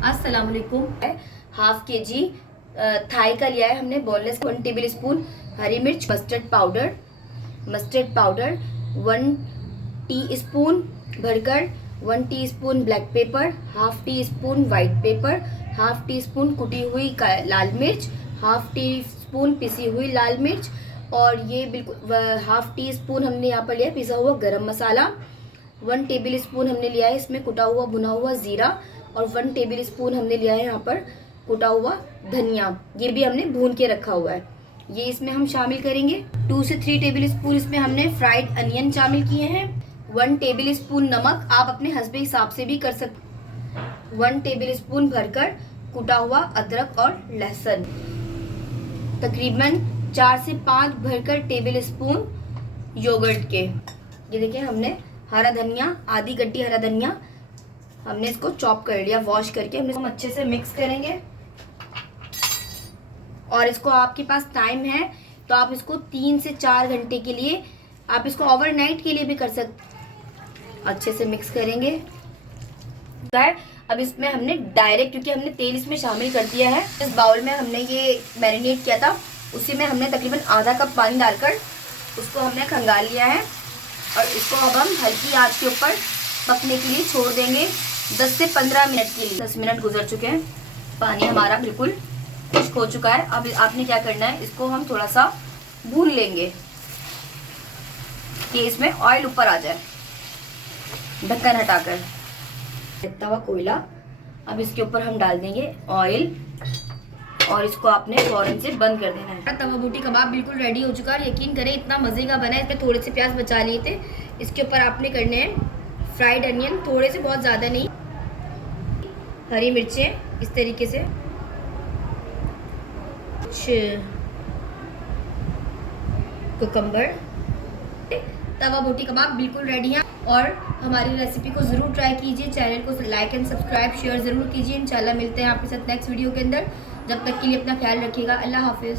अस्सलाम वालेकुम। हाफ के जी थाई का लिया है हमने बोनलेस। 1 टेबल स्पून हरी मिर्च, मस्टर्ड पाउडर 1 टीस्पून भरकर, 1 teaspoon black pepper, half tea spoon white paper, half tea spoon कुटी हुई लाल मिर्च, हाफ टी स्पून पिसी हुई लाल मिर्च, और ये बिल्कुल हाफ टी स्पून हमने यहाँ पर लिया पिसा हुआ गरम मसाला। 1 टेबल स्पून हमने लिया है इसमें कुटा हुआ भुना हुआ जीरा, और 1 टेबल स्पून हमने लिया है यहाँ पर कुटा हुआ धनिया, ये भी हमने भून के रखा हुआ है, ये इसमें हम शामिल करेंगे। 2 से 3 टेबल स्पून इसमें हमने फ्राइड अनियन शामिल किए हैं। 1 टेबल स्पून नमक, आप अपने हस्बे हिसाब से भी कर सकते। 1 टेबल स्पून भरकर कुटा हुआ अदरक और लहसुन, तकरीबन 4 से 5 भरकर टेबल स्पून योगर्ट के। ये देखिए हमने हरा धनिया, आधी गड्डी हरा धनिया हमने इसको चॉप कर लिया, वॉश करके हम अच्छे से मिक्स करेंगे। और इसको आपके पास टाइम है तो आप इसको 3 से 4 घंटे के लिए, आप इसको ओवरनाइट के लिए भी कर सकते। अच्छे से मिक्स करेंगे। अब इसमें हमने डायरेक्ट, क्योंकि हमने तेल इसमें शामिल कर दिया है, इस बाउल में हमने ये मैरिनेट किया था, उसी में हमने तकरीबन आधा कप पानी डालकर उसको हमने खंगाल लिया है। और इसको अब हम हल्की आंच के ऊपर पकने के लिए छोड़ देंगे 10 से 15 मिनट के लिए। 10 मिनट गुजर चुके हैं, पानी हमारा बिल्कुल खुश्क हो चुका है। अब आपने क्या करना है, इसको हम थोड़ा सा भून लेंगे कि इसमें ऑयल ऊपर आ जाए, ढक्कन हटाकर। तवा कोयला, अब इसके ऊपर हम डाल देंगे ऑयल और इसको आपने फौरन से बंद कर देना है। तवा बोटी कबाब बिल्कुल रेडी हो चुका है। यकीन करें इतना मज़े का बना है। इसमें थोड़े से प्याज बचा लिए थे, इसके ऊपर आपने करने हैं फ्राइड अनियन, थोड़े से, बहुत ज़्यादा नहीं, हरी मिर्चें इस तरीके से, कुछ कुकम्बर। तवा बोटी कबाब बिल्कुल रेडी है। और हमारी रेसिपी को ज़रूर ट्राई कीजिए। चैनल को लाइक एंड सब्सक्राइब शेयर ज़रूर कीजिए। इंशाल्लाह मिलते हैं आपके साथ नेक्स्ट वीडियो के अंदर। जब तक के लिए अपना ख्याल रखिएगा। अल्लाह हाफिज़।